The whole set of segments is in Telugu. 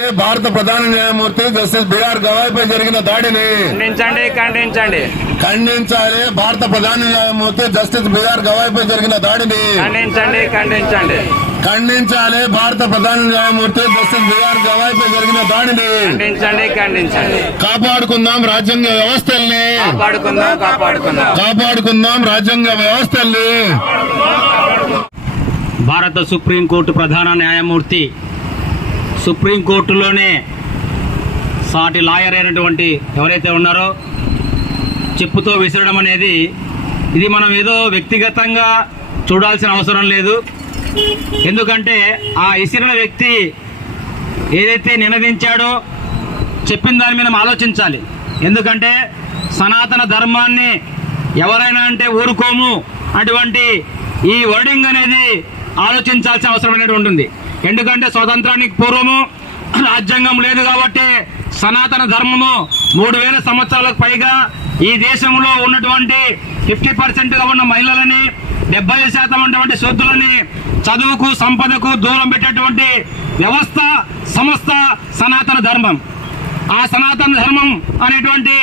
భారత ప్రధాన న్యాయమూర్తి జస్టిస్ బిఆర్ గవాయ్ పై జరిగిన దాడిని ఖండించండి ఖండించండి. ఖండించాలి. భారత ప్రధాన న్యాయమూర్తి జస్టిస్ బిఆర్ గవాయ్ పై జరిగిన దాడిని ఖండించండి ఖండించండి. ఖండించాలి. భారత ప్రధాన న్యాయమూర్తి జస్టిస్ బిఆర్ గవాయ్ పై జరిగిన దాడిని ఖండించండి ఖండించండి. కాపాడుకుందాం రాజ్యాంగ వ్యవస్థల్ని కాపాడుకుందాం కాపాడుకుందాం. కాపాడుకుందాం రాజ్యాంగ వ్యవస్థల్ని భారత సుప్రీంకోర్టు ప్రధాన న్యాయమూర్తి సుప్రీంకోర్టులోనే సాటి లాయర్ అయినటువంటి ఎవరైతే ఉన్నారో చెప్పుతో విసరడం అనేది ఇది మనం ఏదో వ్యక్తిగతంగా చూడాల్సిన అవసరం లేదు. ఎందుకంటే ఆ విసిరిన వ్యక్తి ఏదైతే నినదించాడో చెప్పిన దాని మీద మనం ఆలోచించాలి. ఎందుకంటే సనాతన ధర్మాన్ని ఎవరైనా అంటే ఊరుకోము అటువంటి ఈ వర్డింగ్ అనేది ఆలోచించాల్సిన అవసరమైనటువంటి ఉంటుంది. ఎందుకంటే స్వతంత్రానికి పూర్వము రాజ్యాంగం లేదు కాబట్టి సనాతన ధర్మము మూడు వేల సంవత్సరాలకు పైగా ఈ దేశంలో ఉన్నటువంటి ఫిఫ్టీ పర్సెంట్గా ఉన్న మహిళలని డెబ్బై శాతం ఉన్నటువంటి శుద్ధులని చదువుకు సంపదకు దూరం పెట్టేటువంటి వ్యవస్థ సంస్థ సనాతన ధర్మం. ఆ సనాతన ధర్మం అనేటువంటి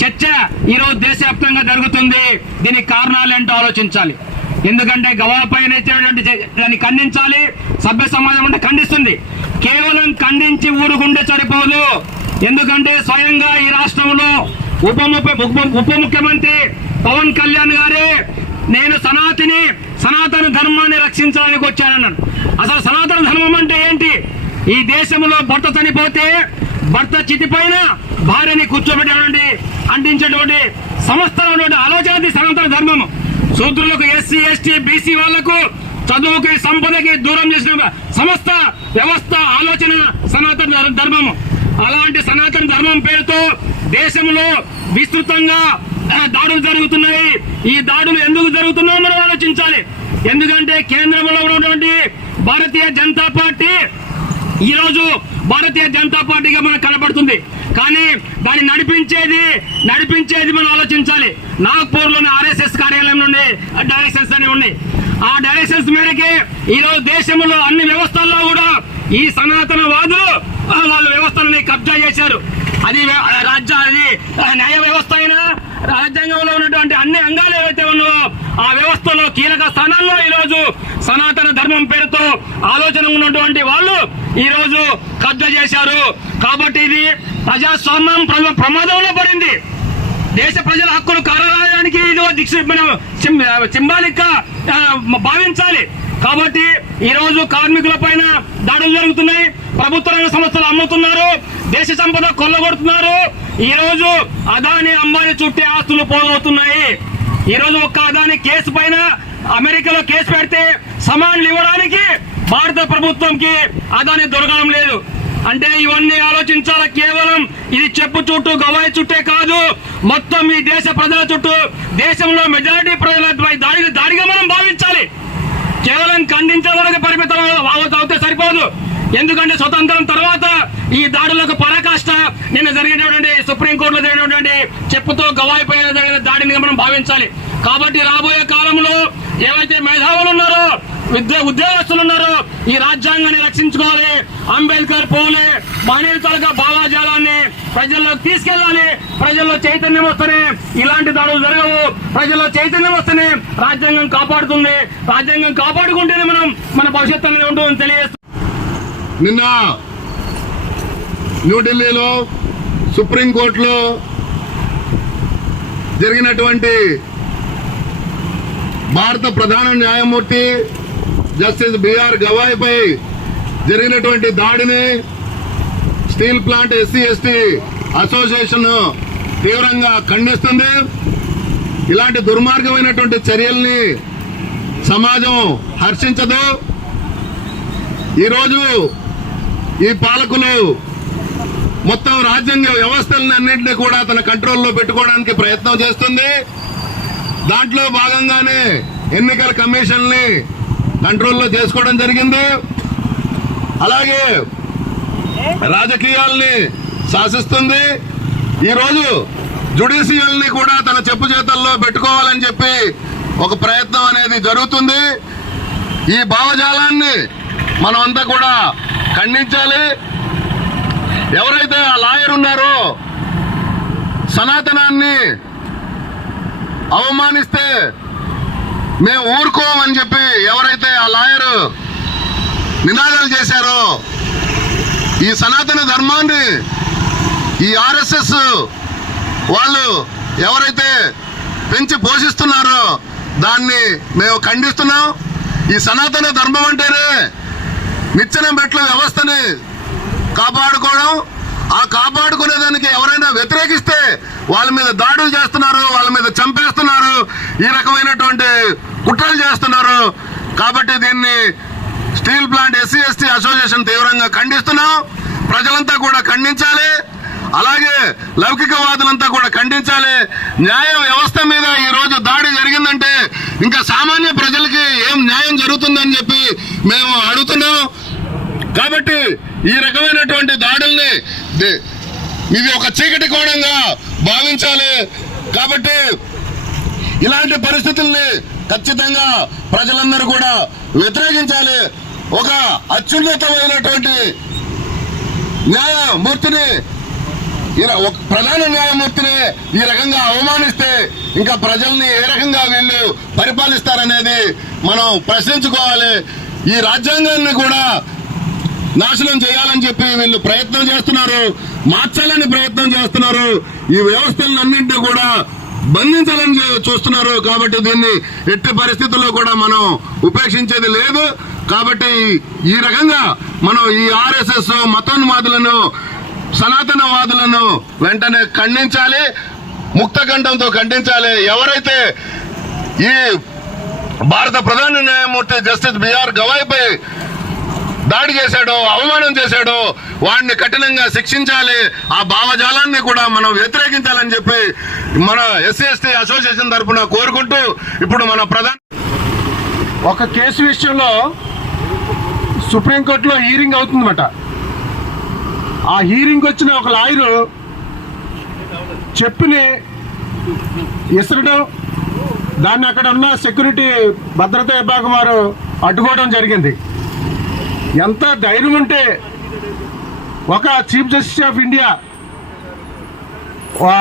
చర్చ ఈరోజు దేశవ్యాప్తంగా జరుగుతుంది. దీనికి కారణాలు ఏంటో ఆలోచించాలి. ఎందుకంటే గవాపైన ఇచ్చేటువంటి దాన్ని ఖండించాలి. సభ్య సమాజం అంటే ఖండిస్తుంది. కేవలం ఖండించి ఊరుకుంటే సరిపోదు. ఎందుకంటే స్వయంగా ఈ రాష్ట్రంలో ఉప ఉప- ముఖ్యమంత్రి పవన్ కళ్యాణ్ గారే నేను సనాతిని సనాతన ధర్మాన్ని రక్షించడానికి వచ్చానన్నాను అసలు సనాతన ధర్మం అంటే ఏంటి? ఈ దేశంలో భర్త చనిపోతే భర్త చితిపైన భార్యని కూర్చోబెట్టేటువంటి అంటించేటువంటి సమస్తమైనటువంటి ఆలోచనది సనాతన ధర్మము. శూద్రులకు ఎస్సీ ఎస్టీ బీసీ వాళ్ళకు చదువుకి సంపదకి దూరం చేసిన సమస్త వ్యవస్థ ఆలోచన సనాతన ధర్మము. అలాంటి సనాతన ధర్మం పేరుతో దేశంలో విస్తృతంగా దాడులు జరుగుతున్నాయి. ఈ దాడులు ఎందుకు జరుగుతున్నాయో మనం ఆలోచించాలి. ఎందుకంటే కేంద్రంలో ఉన్నటువంటి భారతీయ జనతా పార్టీ ఈ రోజు భారతీయ జనతా పార్టీగా మనకు కనబడుతుంది. కానీ దాన్ని నడిపించేది నడిపించేది మనం ఆలోచించాలి. నాగ్పూర్లోని ఆర్ఎస్ఎస్ కార్యాలయం నుండి డైరెక్షన్స్ అని ఉన్నాయి. ఆ డైరెక్షన్స్ మేరకే ఈ రోజు దేశంలో అన్ని వ్యవస్థల్లో కూడా ఈ సనాతన వాదులు వాళ్ళ వ్యవస్థలని కబ్జా చేశారు. అది రాజ్య అది న్యాయ వ్యవస్థ అయినా రాజ్యాంగంలో ఉన్నటువంటి అన్ని అంగాలు ఏవైతే ఉన్నాయో ఆ వ్యవస్థలో కీలక స్థానాల్లో ఈ రోజు సనాతన ధర్మం పేరుతో ఆలోచన ఉన్నటువంటి వాళ్ళు ఈ రోజు కబ్జా చేశారు. కాబట్టి ఇది ప్రజాస్వామ్యం ప్ర- ప్రమాదంలో పడింది. దేశ ప్రజల హక్కులు కారణానికి ఇది ఓ సింబాలిక్గా భావించాలి. కాబట్టి ఈ రోజు కార్మికుల పైన దాడులు జరుగుతున్నాయి. ప్రభుత్వ రంగ సంస్థలు అమ్ముతున్నారు. దేశ సంపద కొల్లగొడుతున్నారు. ఈ రోజు అదాని అంబానీ చుట్టే ఆస్తులు పోగవుతున్నాయి ఈరోజు ఒక్క అదాని కేసు పైన అమెరికాలో కేసు పెడితే సమాన్లు ఇవ్వడానికి భారత ప్రభుత్వంకి అదాని దొరకడం లేదు. అంటే ఇవన్నీ ఆలోచించాల కేవలం ఇది చెప్పు చుట్టూ గవాయి చుట్టే కాదు. మొత్తం ఈ దేశ ప్రజల చుట్టూ దేశంలో మెజారిటీ ప్రజల దాడి దాడిగా మనం భావించాలి. కేవలం ఖండించడానికి పరిమితం అవుతే సరిపోదు. ఎందుకంటే స్వతంత్రం తర్వాత ఈ దాడులకు పరాకాష్ట నిన్న జరిగినటువంటి సుప్రీంకోర్టులో జరిగినటువంటి చెప్పుతో గవాయిపోయిన జరిగిన దాడిని మనం భావించాలి. కాబట్టి రాబోయే కాలంలో ఏవైతే మేధావులు ఉన్నారో విద్య ఉద్యోగస్తులు ఉన్నారో ఈ రాజ్యాంగాన్ని రక్షించుకోవాలి. అంబేద్కర్ పోలే మహనీయుల భావాజాలాన్ని ప్రజల్లోకి తీసుకెళ్ళాలి. ప్రజల్లో చైతన్యం వస్తేనే ఇలాంటి దాడులు జరగవు. ప్రజల్లో చైతన్యం వస్తేనే రాజ్యాంగం కాపాడుతుంది. రాజ్యాంగం కాపాడుకుంటేనే మనం మన భవిష్యత్తు అనేది ఉంటుందని తెలియజేస్తుంది నిన్న న్యూఢిల్లీలో సుప్రీంకోర్టులో జరిగినటువంటి భారత ప్రధాన న్యాయమూర్తి జస్టిస్ బిఆర్ గవాయ్పై జరిగినటువంటి దాడిని steel plant SC ST association తీవ్రంగా ఖండిస్తుంది. ఇలాంటి దుర్మార్గమైనటువంటి చర్యల్ని సమాజం హర్షించదు. ఈరోజు ఈ పాలకులు మొత్తం రాజ్యాంగ వ్యవస్థలను అన్నింటినీ కూడా తన కంట్రోల్లో పెట్టుకోవడానికి ప్రయత్నం చేస్తుంది. దాంట్లో భాగంగానే ఎన్నికల కమిషన్ని కంట్రోల్లో చేసుకోవడం జరిగింది. అలాగే రాజకీయాల్ని శాసిస్తుంది. ఈరోజు జుడిషియల్ని కూడా తన చెప్పు చేతల్లో పెట్టుకోవాలని చెప్పి ఒక ప్రయత్నం అనేది జరుగుతుంది. ఈ భావజాలాన్ని మనం అంతా కూడా ఖండించాలి. ఎవరైతే ఆ లాయర్ ఉన్నారో సనాతనాన్ని అవమానిస్తే మేము ఊరుకోమని చెప్పి ఎవరైతే ఆ లాయరు నినాదాలు చేశారో ఈ సనాతన ధర్మాన్ని ఈ ఆర్ఎస్ఎస్ వాళ్ళు ఎవరైతే పెంచి పోషిస్తున్నారో దాన్ని మేము ఖండిస్తున్నాం. ఈ సనాతన ధర్మం అంటేనే నిచ్చెన మెట్ల వ్యవస్థని కాపాడుకోవడం. ఆ కాపాడుకునే దానికి ఎవరైనా వ్యతిరేకిస్తే వాళ్ళ మీద దాడులు చేస్తున్నారు వాళ్ళ మీద చంపేస్తున్నారు ఈ రకమైనటువంటి కుట్రలు చేస్తున్నారు. కాబట్టి దీన్ని steel plant SC ST association తీవ్రంగా ఖండిస్తున్నాం. ప్రజలంతా కూడా ఖండించాలి. అలాగే లౌకికవాదులంతా కూడా ఖండించాలి. న్యాయ వ్యవస్థ మీద ఈ రోజు దాడి జరిగిందంటే ఇంకా సామాన్య ప్రజలకి ఏం న్యాయం జరుగుతుందని చెప్పి మేము అడుగుతున్నాం. కాబట్టి ఈ రకమైనటువంటి దాడుల్ని ఇది ఒక చీకటి కోణంగా భావించాలి. కాబట్టి ఇలాంటి పరిస్థితుల్ని ఖచ్చితంగా ప్రజలందరూ కూడా వ్యతిరేకించాలి. ఒక అత్యున్నతమైనటువంటి న్యాయమూర్తిని ఈ ఒక ప్రధాన న్యాయమూర్తిని ఈ రకంగా అవమానిస్తే ఇంకా ప్రజల్ని ఏ రకంగా వీళ్ళు పరిపాలిస్తారనేది మనం ప్రశ్నించుకోవాలి. ఈ రాజ్యాంగాన్ని కూడా నాశనం చేయాలని చెప్పి వీళ్ళు ప్రయత్నం చేస్తున్నారు మార్చాలని ప్రయత్నం చేస్తున్నారు. ఈ వ్యవస్థలన్నింటినీ కూడా బంధించాలని చూస్తున్నారు కాబట్టి దీన్ని ఎట్టి పరిస్థితుల్లో కూడా మనం ఉపేక్షించేది లేదు. కాబట్టి ఈ రకంగా మనం ఈ ఆర్ఎస్ఎస్ మతోన్మాదులను సనాతనవాదులను వెంటనే ఖండించాలి ముక్తకంఠంతో ఖండించాలి. ఎవరైతే ఈ భారత ప్రధాన న్యాయమూర్తి జస్టిస్ బిఆర్ గవాయ్పై దాడి చేశాడో అవమానం చేశాడో వాడిని కఠినంగా శిక్షించాలి. ఆ భావజాలాన్ని కూడా మనం వ్యతిరేకించాలని చెప్పి మన ఎస్సీ ఎస్టీ అసోసియేషన్ తరఫున కోరుకుంటూ ఇప్పుడు మన ప్రధాన ఒక కేసు విషయంలో సుప్రీంకోర్టులో హీరింగ్ అవుతుందన్నమాట. ఆ హీరింగ్ వచ్చిన ఒక లాయరు చెప్పుని ఇసరడం దాన్ని అక్కడ ఉన్న సెక్యూరిటీ భద్రతా విభాగం వారు అడ్డుకోవడం జరిగింది. ఎంత ధైర్యం ఉంటే ఒక చీఫ్ జస్టిస్ ఆఫ్ ఇండియా ఆ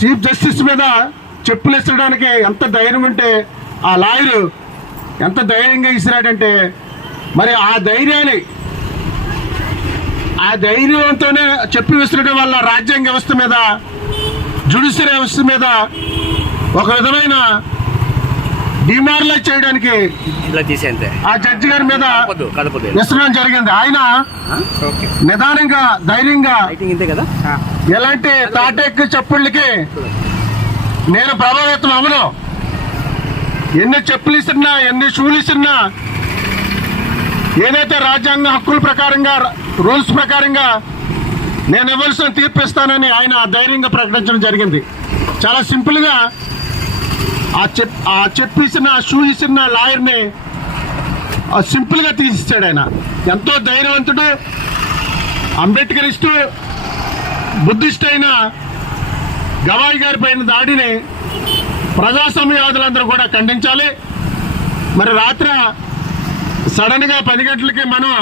చీఫ్ జస్టిస్ మీద చెప్పులు ఇసరడానికి ఎంత ధైర్యం ఉంటే ఆ లాయరు ఎంత ధైర్యంగా ఇసిరాడంటే మరి ఆ ధైర్యాన్ని ఆ ధైర్యంతోనే చెప్పి విసరడం వల్ల రాజ్యాంగ వ్యవస్థ మీద జుడిషియరీ వ్యవస్థ మీద ఒక విధమైన డిమారలైజ్ చేయడానికి ఆ జడ్జి గారి మీద విసరడం జరిగింది. ఆయన నిదానంగా ధైర్యంగా ఎలాంటి తాటెక్కి చెప్పుళ్ళకి నేను ప్రభావితం అవను ఎన్ని చెప్పులు ఇస్తున్నా ఎన్ని షూలు ఇస్తున్నా ఏదైతే రాజ్యాంగ హక్కుల ప్రకారంగా రూల్స్ ప్రకారంగా నేను ఇవ్వాల్సిన తీర్పు ఇస్తానని ఆయన ధైర్యంగా ప్రకటించడం జరిగింది. చాలా సింపుల్గా ఆ చెప్ ఆ చెప్పు షూ ఇచ్చిన లాయర్ని ఆ సింపుల్గా తీసిస్తాడు ఆయన. ఎంతో ధైర్యవంతుడు అంబేద్కరిస్టు బుద్ధిస్ట్ అయిన గవాయి గారి పైన దాడిని ప్రజాస్వామ్యవాదులందరూ కూడా ఖండించాలి. మరి రాత్రి సడన్గా పది గంటలకి మనం